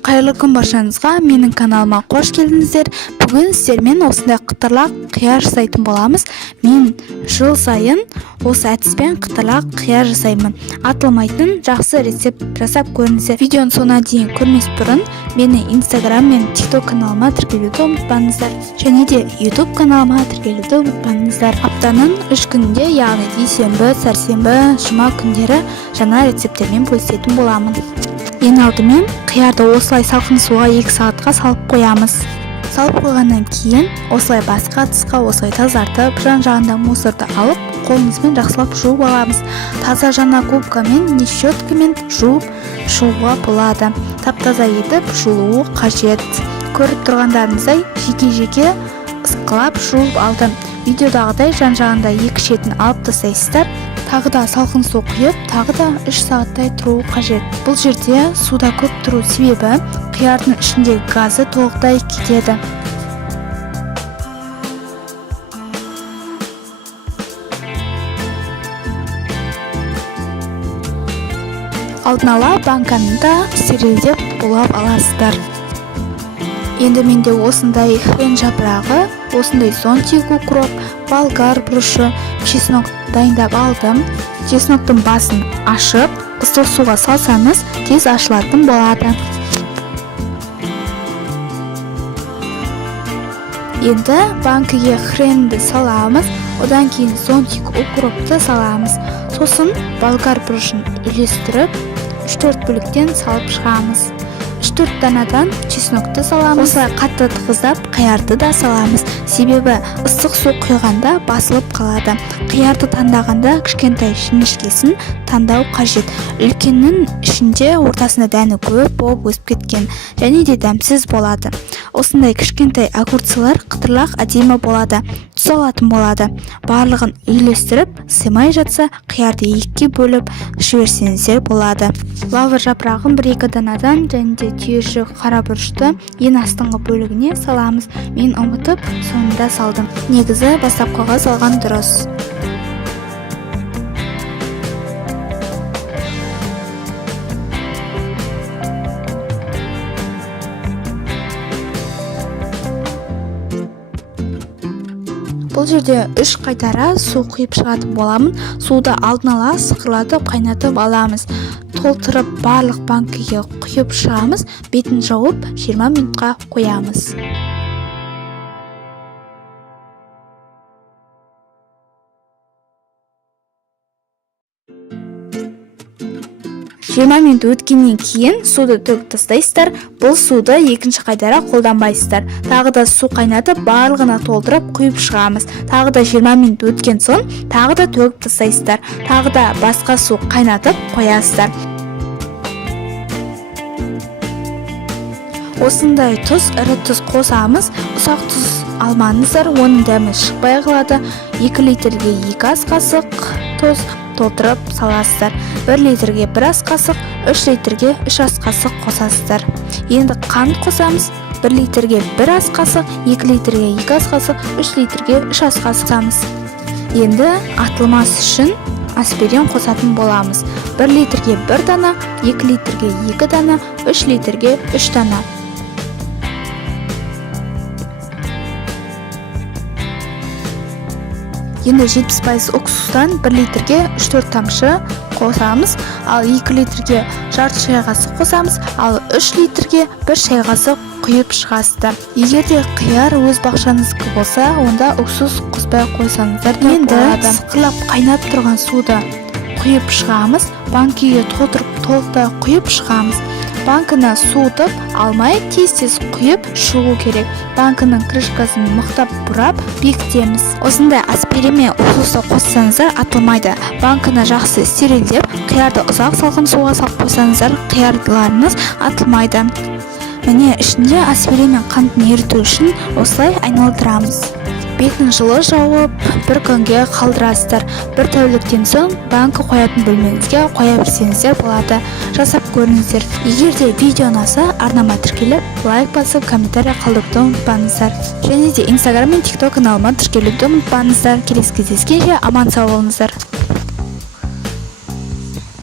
Қайырлы күн баршаңызға, менің каналыма қош келдіңіздер. Бүгін сіздермен осындай қытырлақ қияр жасайтын боламыз. Мен жыл сайын осы әдіспен қытырлақ қияр жасаймын. Атылмайтын жақсы рецепт жасап көріңіздер. Видеоны соңына дейін көрмес бұрын мені Instagram мен TikTok каналыма тіркелуді ұмытпаңыздар. Және де YouTube каналыма тіркелуді ұмытпаңыздар. Аптаның 3 күнінде, яғни дүйсенбі, сәрсенбі, жұма күндері жаңа рецепттермен бөлісетін боламын. Ең алдымен қиярды осылай салқын суға 2 сағатқа салып қоямыз. Салып қойғаннан кейін осылай басқа тысқа осылай тазартып, жан-жағында мусорды алып, қолымызбен жақсылап жуып аламыз. Таза жаңа губкамен не щеткамен жуып шығуға болады. Тап-таза етіп жуылуы қажет. Көріп тұрғандарыңыздай жеке-жеке ысқылап жуып алдым. Видеодағыдай жан-жағында 2 шетін алып тастайсыздар. Тағы да салқын су құйып, тағы да 3 сағаттай тұруы қажет. Бұл жерде суда көп тұру себебі қиярдың ішіндегі газы толықтай кетеді. Алдын ала банканы да стерилдеп булап аласыздар. Енді менде осындай хрен жапырағы, осындай зонтик укроп, болгар бұрышы, чеснок дайындап алдым. Чесноктың басын ашып, ыстық суға салсаңыз, тез ашылатын болады. Енді банкіге хренді саламыз, одан кейін зонтик укропты саламыз. Сосын болгар бұрышын үйлестіріп, 3-4 бөліктен салып шығамыз. 3-4 данадан чеснокты саламыз. Осылай қатты тығыздап, қиярды да саламыз. Себебі ыстық су құйғанда басылып қалады. Қиярды таңдағанда кішкентай жіңішкесін таңдау қажет. Үлкеннің ішінде ортасында дәні көп болып өсіп кеткен, және де дәмсіз болады. Осындай кішкентай огурцылар қытырлақ әдемі болады, тұз алатын болады. Барлығын үйлестіріп, сыймай жатса, қиярды 2-ге бөліп жіберсеңіздер болады. Лавр жапырағын 1-2 данадан және де түйіршік қара бұрышты ең астыңғы бөлігіне саламыз. Мен ұмытып, соңында салдым. Негізі бастапқыға салған дұрыс. Бұл жерде 3 қайтара су құйып шығатын боламын. Суды алдын ала сықырлатып, қайнатып аламыз. Толтырып барлық банкіге құйып шығамыз. Бетін жауып 20 минутқа қоямыз. 20 минут өткеннен кейін суды төгіп тастайсыздар. Бұл суды екінші қайтара қолданбайсыздар. Тағы да су қайнатып, барлығына толтырып құйып шығамыз. Тағы да 20 минут өткен соң, тағы да төгіп тастайсыздар. Тағы да басқа су қайнатып қоясыздар. Осындай тұз, ірі тұз қосамыз. Ұсақ тұз алмаңыздар, оның дәмі шықпай қалады. 2 литрге 2 ас қасық тұз толтырып саласыздар. 1 литрге 1 ас қасық, 3 литрге 3 ас қасық қосасыздар. Енді қант қосамыз. 1 литрге 1 ас қасық, 2 литрге 2 ас қасық, 3 литрге 3 ас қасық қосамыз. Енді атылмас үшін аспирин қосатын боламыз. 1 литрге 1 дана, 2 литрге 2 дана, 3 литрге 3 дана. Енді 70% уксустан 1 литрге 3-4 тамшы қосамыз, ал 2 литрге жарты шай қасық қосамыз, ал 3 литрге 1 шай қасық құйып шығасыздар. Егер де қияр өз бақшаңыздікі болса, онда уксус қоспай қойсаңыздар да болады. Енді сықырлап қайнап тұрған суды құйып шығамыз, банкіге толтырып толықтай құйып шығамыз. Банкіні суытып алмай тез-тез құйып шығу керек. Банкінің крышкасын мықтап бұрап бекітеміз. Осындай аспирин мен уксусты қоссаңыздар атылмайды. Банкіні жақсы стерилдеп, қиярды ұзақ салқын суға салып қойсаңыздар, қиярларыңыз атылмайды. Міне ішінде аспирин мен қантын еріту үшін осылай айналдырамыз. Бетін жылы жауып, 1 күнге қалдырасыздар. 1 тәуліктен соң банкі қоятын бөлмеңізге қоя берсеңіздер болады. Жасап көріңіздер. Егер де видео ұнаса, арнама тіркеліп, лайк басып, комментарий қалдыруды ұмытпаңыздар. Және де Instagram мен TikTok каналыма тіркелуді ұмытпаңыздар. Келесі кездескенше аман сау болыңыздар.